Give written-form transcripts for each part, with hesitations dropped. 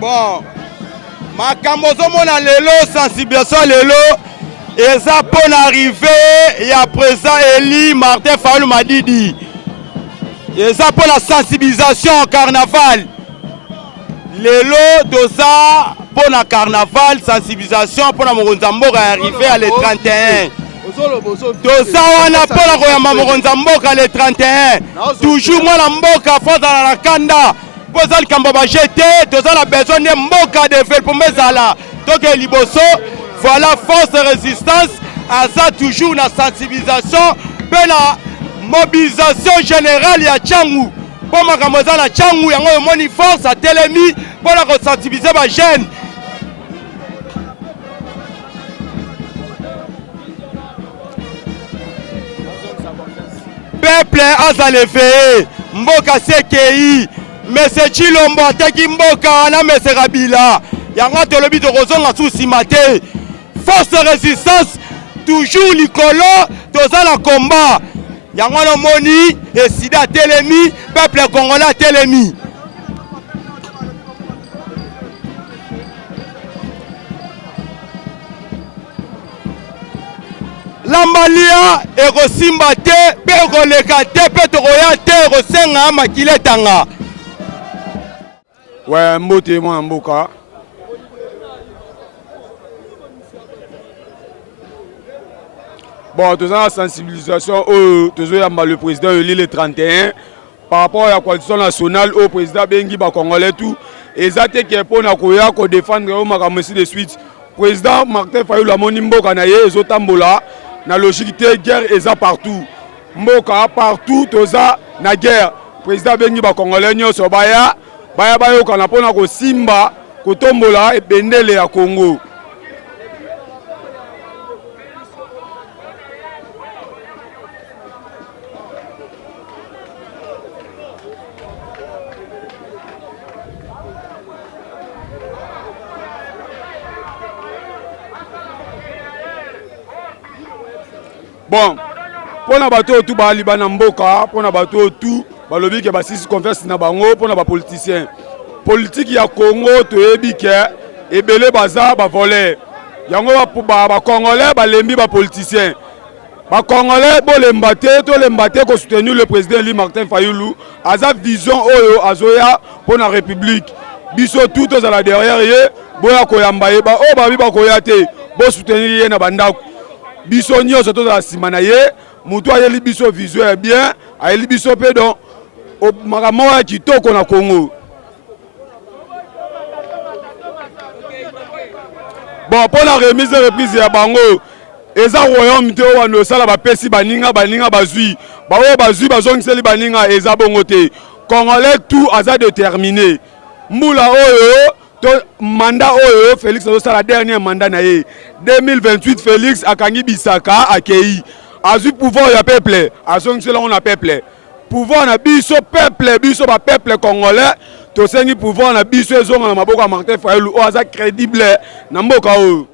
Bon, makambo zomona lelo sensibilisation lelo eza pour arriver et à présent Eli Martin Fayulu Madidi. Eza pour la sensibilisation au carnaval. Lelo doza pour la carnaval sensibilisation pour la Moronzamboka arriver à le 31. Doza wana pour la koyamba Moronzamboka le 31. Toujours moi la mboka faut dans la kanda. Poza likambo ba jeter, doza la besoin de mboka de faire pour mezala. Donc liboso voilà force de résistance à ça toujours la sensibilisation ben la mobilisation générale ya Tchangu. Pour makambo za na Tchangu yango moni force à telemi pour la sensibiliser ba jeune. Peuple a levé mboka CKI mais c'est Chilombo ataki mboka na mais c'est Kabila yango tolobi to kozonga susi maté force de résistance toujours likolo toza la combat yango no moni et sida telemi peuple congolais telemi Lambalia ekosimba te pe koleka te pe tokoya te kosenga makile tanga. Ouais, mbote moi mboka. Bon, tout ça, la sensibilisation, le président Eli le 31, par rapport à la coalition nationale, au président Bengi Congolais, tout, et ça, c'est pour nous défendre au de suite. Président Martin Fayulu Mboka na ye ezotambola na logique de guerre et ça partout. Mboka partout, tout ça, na guerre. Président Bengi Congolais, nyoso baya bayo kana pona ko simba ko tombola e bendele ya Congo. Bon, pour na bato tout ba libana mboka, pour na bato tout balobi ke basisi confiance na bango pour na ba politicien. Politique ya Congo to yebi ke ebele baza ba voler. Yango ba congolais ba lembi ba politicien. Ba congolais bo lembate to lembate ko soutenir le président Eli Martin Fayulu aza vision oyo azoya pour la république. Biso tout aux à la derrière ye boya ko yamba ye ba o ba bi ba ko yate bo soutenir ye na bandako. Biso nyonso to za simana ye mutu ayeli biso vision bien ayeli biso pe donc au makambo ya kitoko na Congo. Bon, pour la remise de reprise ya bango eza royaume te wana sala ba pesi baninga bazui ba o bazui bazongiseli baninga eza bongo te. Congolais tout aza déterminé. Mbula oyo to mandat oyo Félix c'est la dernière mandat na ye 2028 Félix akangi bisaka akei azu pouvoir ya peuple azongisela on a peuple pouvoir na biso peuple biso ba peuple congolais to sengi pouvoir na biso ezonga na maboko ya Martin Fayulu o aza crédible na mboka oyo.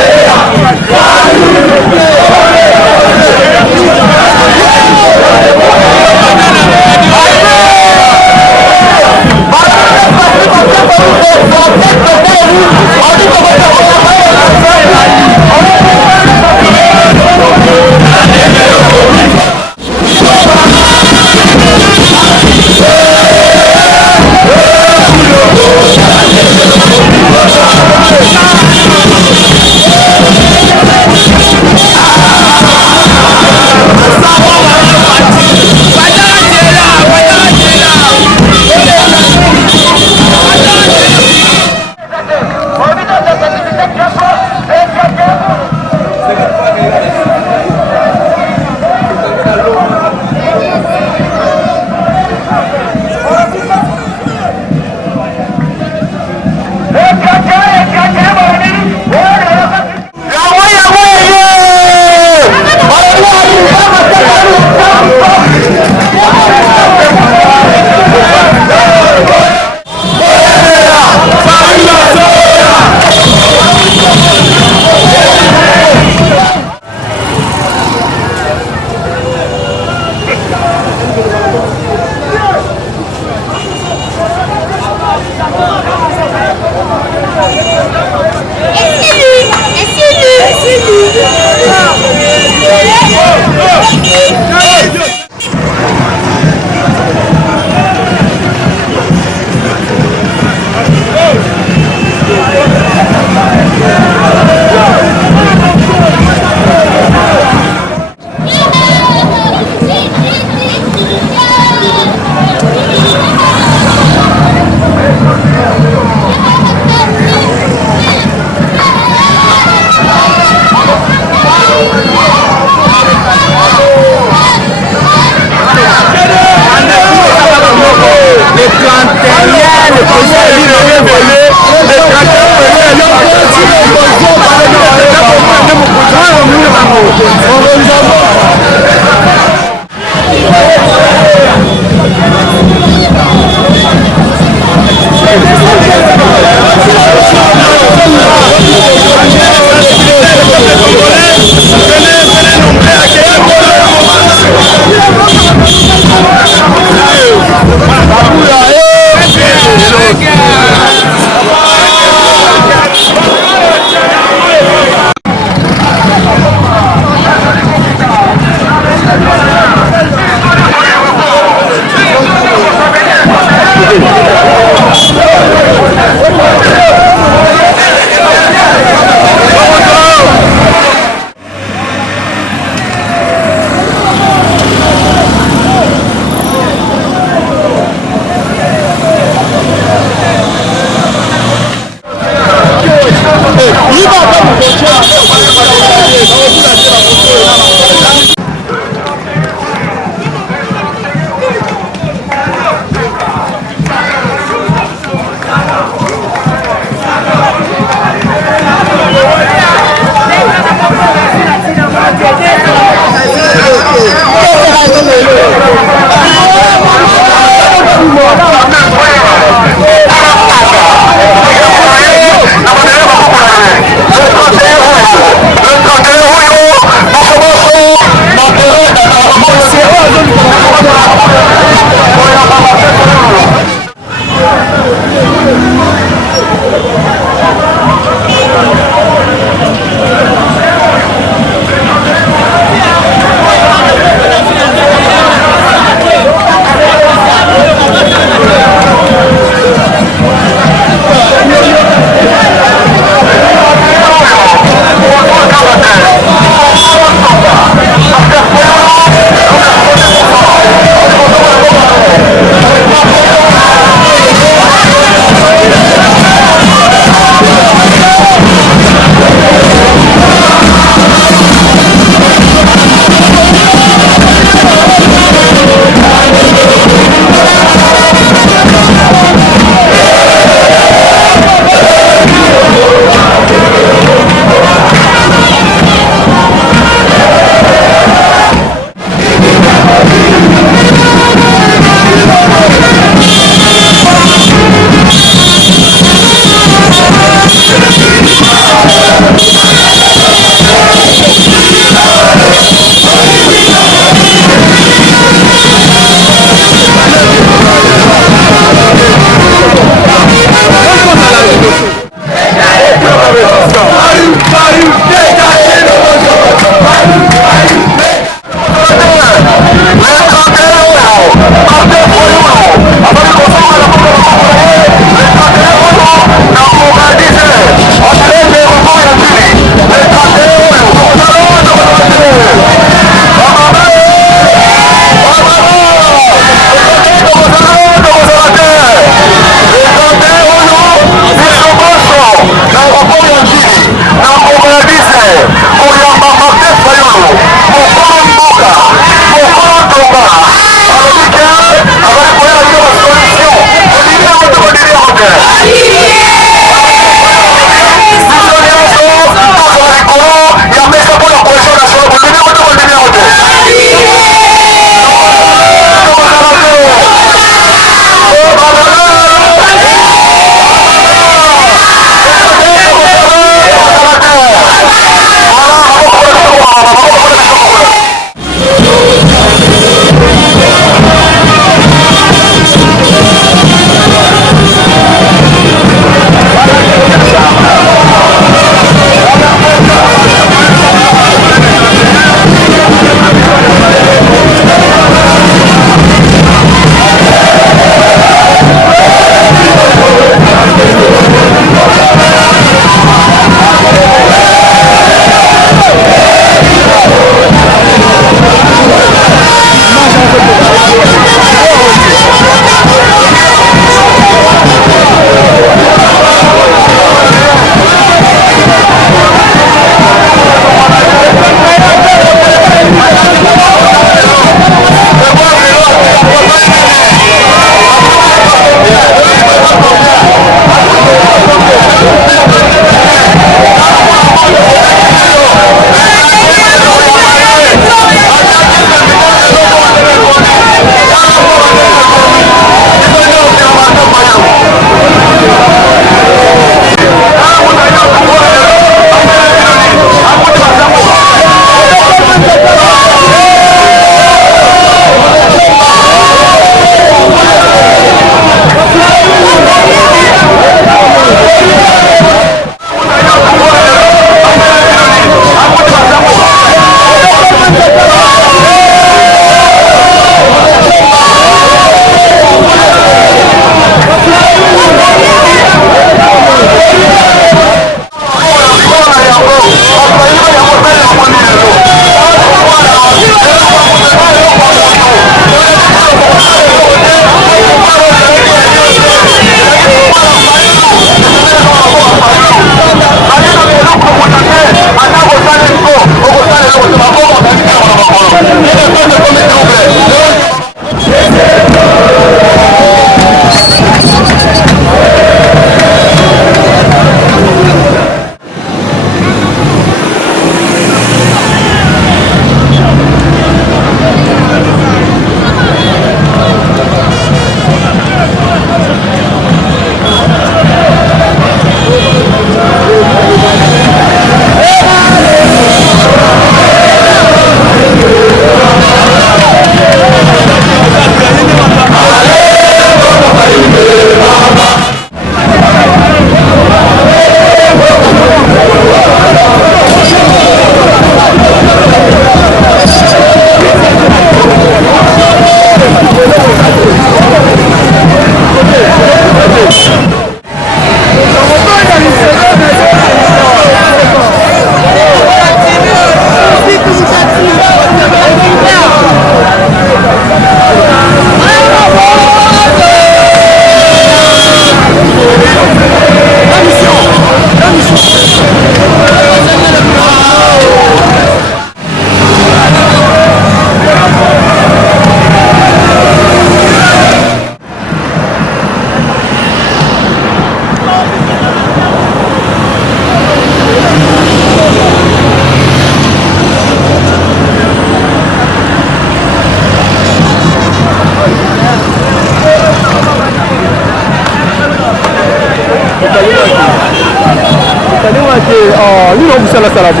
nous avons ça la salle de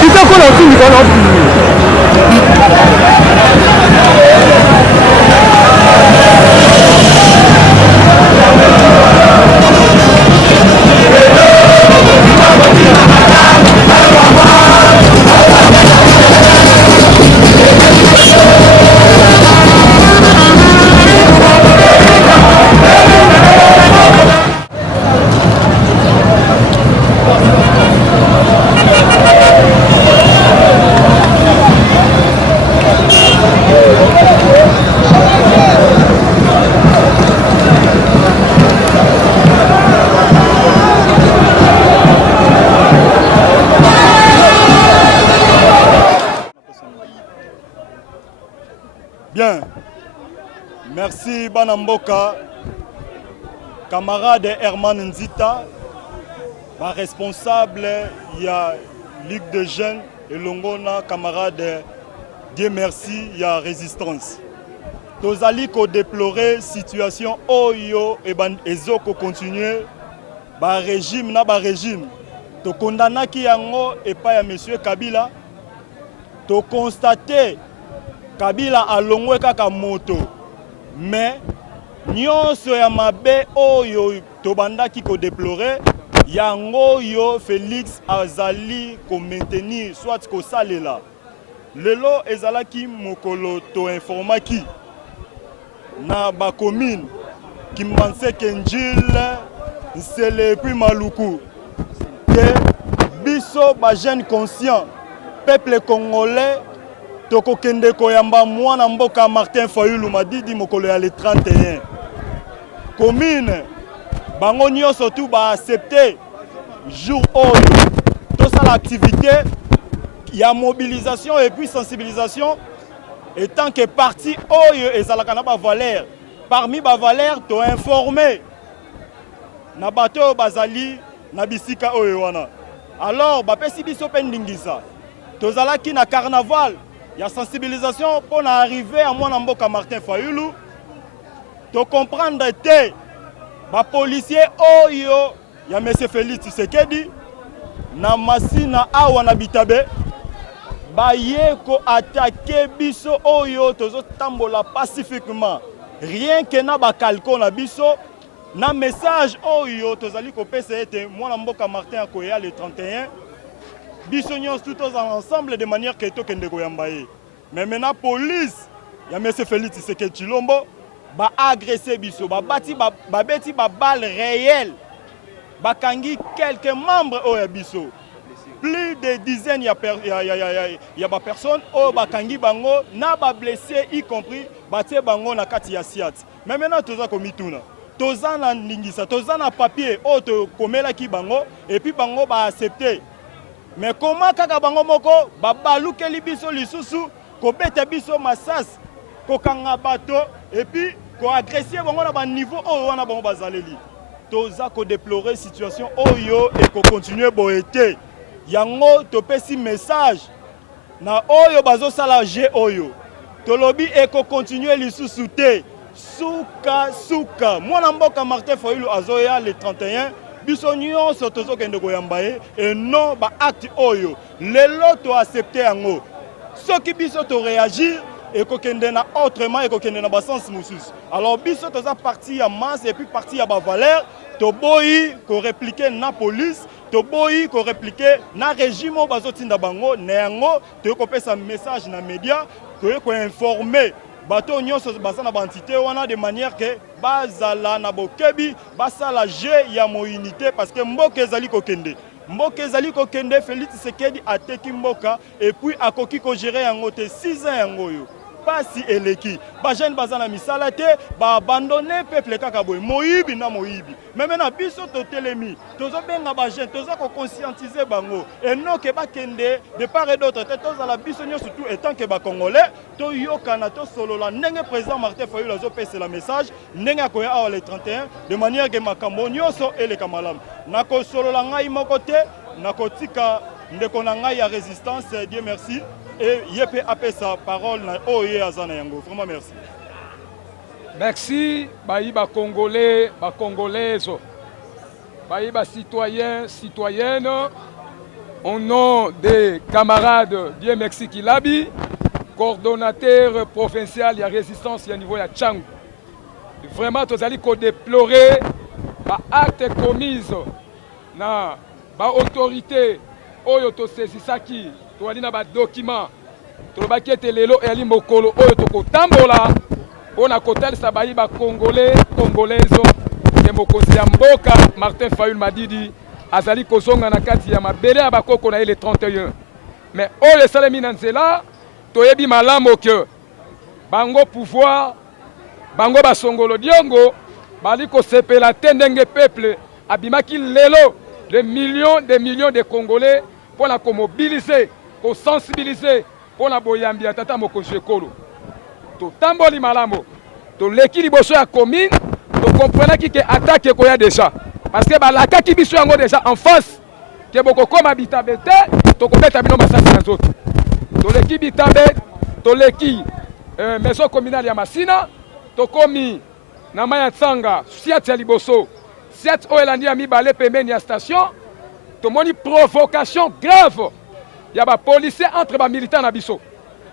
il faut qu'on a fini Bien, merci Banamboka, camarade Herman Nzita, responsable, il y a Ligue de jeunes et Longona, camarade Dieu merci, il y a résistance. Tozali ko déplorer situation oyo et ezoko continuer ba régime na ba régime. To condamna ki yango et pas ya monsieur Kabila. To constater Kabila alongwe kaka moto mais nyonso ya mabe oyo tobandaki ko déplorer yango yo Félix azali ko maintenir soit ko salela lelo ezalaki mokolo to informaki na ba commune Kimbanseke Njile Nsele puis Maluku que biso ba jeune conscient peuple congolais toko kende koyamba mwana mboka Martin Fayulu Madidi mokolo ya le 31 commune bango nyonso tout ba accepter jour oyo tout ça l'activité il y a mobilisation et puis sensibilisation et tant que parti oyo ezalaka na ba valeur parmi ba valeur to informer na bato bazali na bisika oyo wana alors ba pesi biso pendingisa tozalaki na carnaval. Il y a sensibilisation pour arriver à mon mboka Martin Fayulu. To comprendre que les policiers oyo il y a monsieur Félix Tshisekedi na masina awana bitabe ba ye ko attaquer biso oyo tozo tambola pacifiquement rien que na ba kalko na biso na message oyo tozali ko pesa ete mon mboka Martin akoya le 31 bisognos tout ensemble de manière que to kende koyambaye. Mais maintenant police, il y a monsieur Félix Tshisekedi Chilombo ba agresser biso, ba bati ba beti ba balle réelle. Ba kangi quelques membres au biso. Plus de dizaines y a ba personnes au ba kangi bango na ba blessé y compris ba tie bango na kati ya siat. Mais maintenant toza komituna. Toza na ndingisa, toza na papier o to komela ki bango et puis bango ba accepter. Mais comment kaka bango moko ba balukeli biso lisusu ko bete biso masas ko kanga bato et puis ko agresser bango na ba niveau o wana bango bazaleli toza ko déplorer situation oyo et ko continuer boete yango to pesi message na oyo bazo sala G oyo to lobby et ko continuer lisusu te suka mwana mboka Martin Fayulu azoya le 31 biso nyonso tozokende koyambaye et non ba acte oyo lelo to accepter yango soki biso to réagir et kokende na autrement et kokende na ba sens musus alors biso toza parti ya masse et puis parti ya ba valeur to boyi ko répliquer na police to boyi ko répliquer na régime bazotinda bango na yango to ko pesa message na média ko informer bato nyonso basana ba entité wana de manière que bazala na bokebi basala jeu ya mo unité parce que mboka ezali kokende mboka ezali kokende Félix Tshisekedi ateki mboka et puis akoki ko gérer yango te 6 ans yango yo pasi eleki ba jeune bazana misala te ba abandonner peuple kaka boy moyibi na moyibi même na biso to telemi tozo benga ba jeune tozo ko conscientiser bango et non que ba kende de part et d'autre tozo la biso nyo surtout étant que ba congolais to yokana to solo la ndenge président Martin Fayulu azo pesa le message ndenge akoya awa le 31 de manière que makambo nyoso ele kamalam nako solo la ngai moko te nako tika ndeko na ngai ya résistance Dieu merci. Et Yepé appelle sa parole na Oye Azana Yango. Vraiment merci. Merci, Baïba Congolais, ba Congolaises. Baïba citoyens, citoyennes, au nom des camarades Dieu Merci Kilabi, coordonnateur provincial de la résistance au niveau de Tchang. Vraiment, nous allons déplorer l'acte commis dans l'autorité, oyo saisissaki, nous allons dans document, nous allons lelo et mokolo oyo to tambola, on a kotel sabaïba congolais, congolaises, et mokonzi ya mboka Martin Fayulu Madidi, azali kozonga na kati ya mabele ya bakoko na le 31. Mais oyo esalemi na nzela, toyebi malamu ke bango pouvoir, bango basongolo diongo, bali kosepela te ndenge peuple abimaki lelo des millions de Congolais pour la mobiliser, pour sensibiliser, pour la boyambi ya tata mokonzi ekolo. To tamboli malamu, to leki liboso ya commune, to comprenaki ke attaque koya déjà. Parce que balaka ki biso yango déjà en face, ke boko koma bitabe te, to kobeta bino masasi na nzoto. To leki bitabe, to leki maison communale ya Masina, to komi na maya tsanga, siat ya liboso, siat o elandi ya mibale pembeni ya station, to moni provocation grave ya ba policier entre ba militants na biso.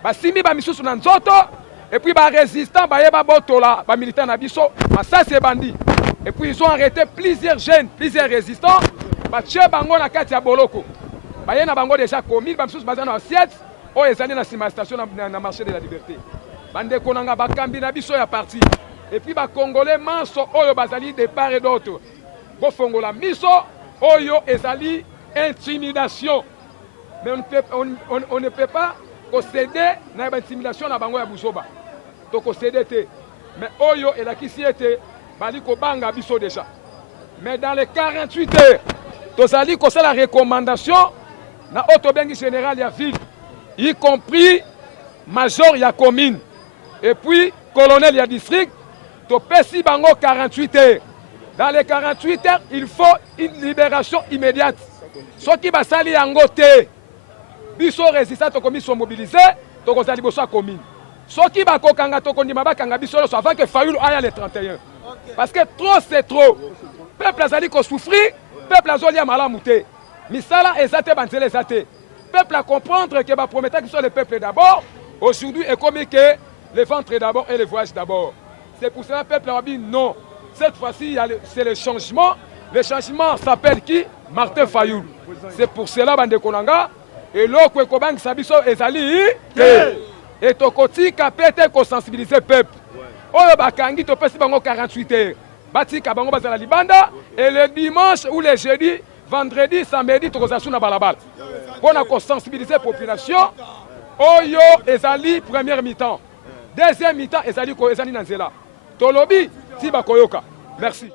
Ba simi ba misusu na nzoto, et puis ba résistant ba yeba botola ba militants na biso, masasi bandi. Et puis ils ont arrêté plusieurs jeunes, plusieurs résistants, ba tche bango na kati ya boloko. Ba yena bango déjà commis, ba misusu bazana na siat, o ezali na sima station na marché de la liberté. Bande konanga bakambi na biso ya parti. Et puis ba congolais manso oyo bazali de part et d'autre. Bo fongola miso oyo ezali intimidation. Mais on ne peut pas céder na intimidation na bango ya busoba. To céder te. Mais oyo elakisi ete bali ko banga biso déjà. Mais dans les 48 heures, tozali ko la recommandation na autobengi général ya ville, y compris major ya commune. Et puis, colonel ya district, to pesi bango 48 heures. Dans les 48 heures, il faut une libération immédiate. Ceux qui basali yango te, biso résistant to komi sont mobilisés, to kozali boso a commune. Ceux qui bakokanga to kondima bakanga biso avant que Fayulu aille le 31. Parce que trop c'est trop. Peuple azali ko souffrir, peuple azoli ya malamu te. Misala ezate banzele ezate. Peuple à comprendre que ba promettre que soit le peuple d'abord, aujourd'hui est comme que le ventre d'abord et le voyage d'abord. C'est pour cela que le peuple a dit non. Cette fois-ci, c'est le changement. Le changement s'appelle qui? Martin Fayulu. C'est pour cela, Bande Konanga, et l'autre Ekobang Sabiso ezali et tokoti kapete ko sensibiliser peuple. Oyo bakangi to pesi bango 48 heures. Batika bango bazala libanda et le dimanche ou le jeudi, vendredi, samedi tokozasu na balabala. Pour ko sensibiliser la population. Oyo ezali première mi-temps. Deuxième mi-temps ezali ko ezali na nzela. Tolobi ti bakoyoka. Merci.